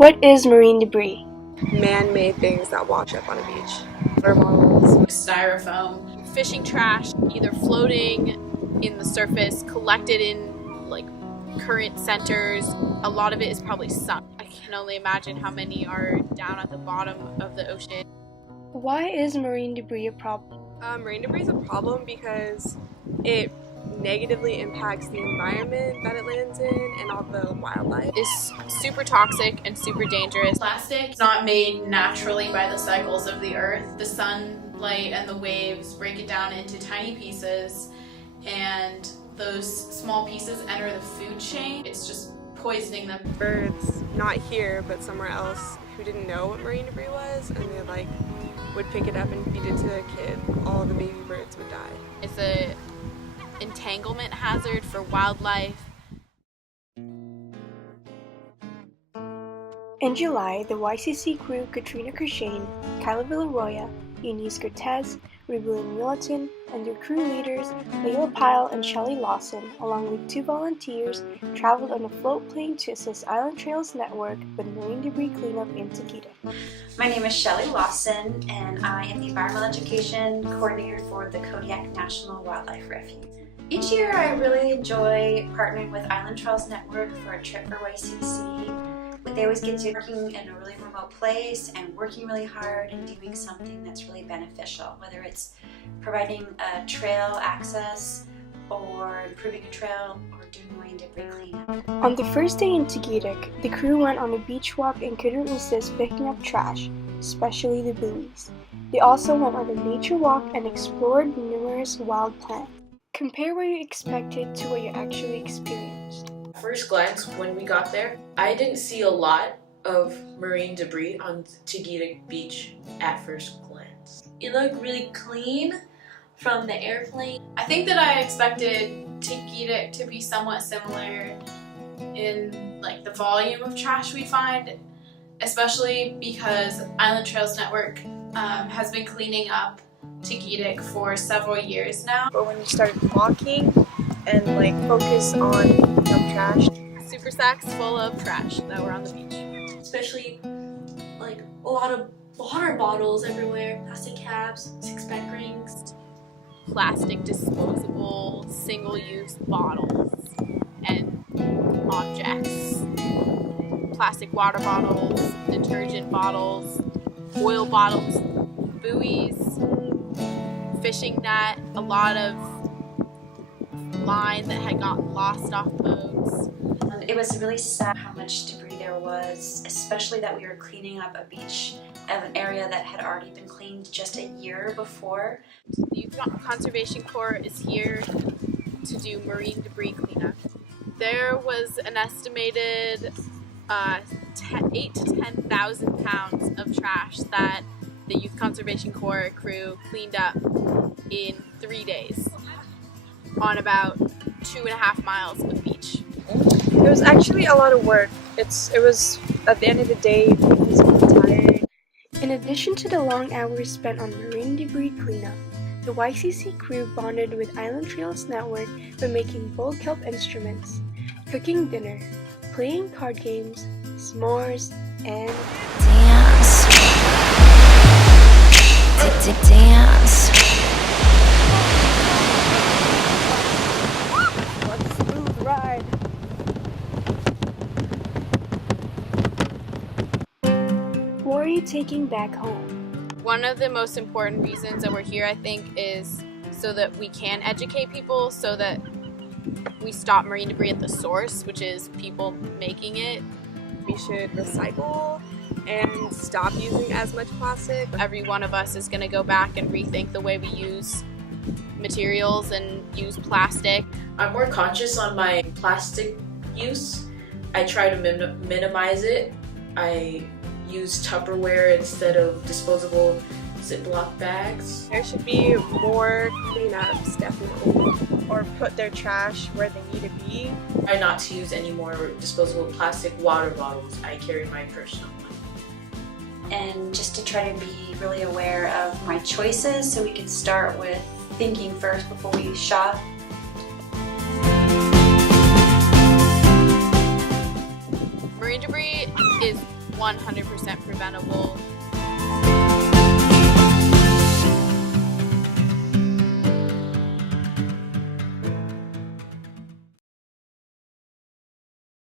What is marine debris? Man-made things that wash up on a beach. Water bottles. Styrofoam, fishing trash, either floating in the surface, collected in like current centers. A lot of it is probably sunk. I can only imagine how many are down at the bottom of the ocean. Why is marine debris a problem? Marine debris is a problem because it negatively impacts the environment that it lands in and all the wildlife. It's super toxic and super dangerous. Plastic is not made naturally by the cycles of the earth. The sunlight and the waves break it down into tiny pieces, and those small pieces enter the food chain. It's just poisoning them. Birds, not here but somewhere else, who didn't know what marine debris was, and they would pick it up and feed it to a kid. All the baby birds would die. It's a entanglement hazard for wildlife. In July, the YCC crew Katrina Kershane, Kyla Villaroya, Eunice Cortez, Rubylyn Ulatan, and their crew leaders Layla Pyle and Shelley Lawson, along with 2 volunteers, traveled on a float plane to assist Island Trails Network with marine debris cleanup in Tugidak. My name is Shelley Lawson, and I am the Environmental Education Coordinator for the Kodiak National Wildlife Refuge. Each year I really enjoy partnering with Island Trails Network for a trip for YCC. They always get to working in a really remote place and working really hard and doing something that's really beneficial, whether it's providing a trail access or improving a trail or doing marine debris cleanup. On the first day in Tugidak, the crew went on a beach walk and couldn't resist picking up trash, especially the buoys. They also went on a nature walk and explored numerous wild plants. Compare what you expected to what you actually experienced. First glance, when we got there, I didn't see a lot of marine debris on Tugidak Beach at first glance. It looked really clean from the airplane. I think that I expected Tugidak to be somewhat similar in the volume of trash we find, especially because Island Trails Network has been cleaning up Tugidak for several years now. But when you started walking and focus on dump trash. Super sacks full of trash that were on the beach. Especially a lot of water bottles everywhere, plastic caps, 6-pack rings. Plastic disposable single-use bottles and objects. Plastic water bottles, detergent bottles, oil bottles, buoys, fishing net, a lot of line that had gotten lost off boats. It was really sad how much debris there was, especially that we were cleaning up a beach of an area that had already been cleaned just a year before. The Youth Conservation Corps is here to do marine debris cleanup. There was an estimated 8,000 to 10,000 pounds of trash that the Youth Conservation Corps crew cleaned up in 3 days on about 2.5 miles of beach. It was actually a lot of work. It was, at the end of the day, physically tired. In addition to the long hours spent on marine debris cleanup, the YCC crew bonded with Island Trails Network by making bulk help instruments, cooking dinner, playing card games, s'mores, and dance. Dance. what a smooth ride. What are you taking back home? One of the most important reasons that we're here, I think, is so that we can educate people, so that we stop marine debris at the source, which is people making it. We should recycle and stop using as much plastic. Every one of us is going to go back and rethink the way we use materials and use plastic. I'm more conscious on my plastic use. I try to minimize it. I use Tupperware instead of disposable Ziploc bags. There should be more cleanups, definitely, or put their trash where they need to be. I try not to use any more disposable plastic water bottles. I carry my personal one. And just to try to be really aware of my choices, so we can start with thinking first before we shop. Marine debris is 100% preventable.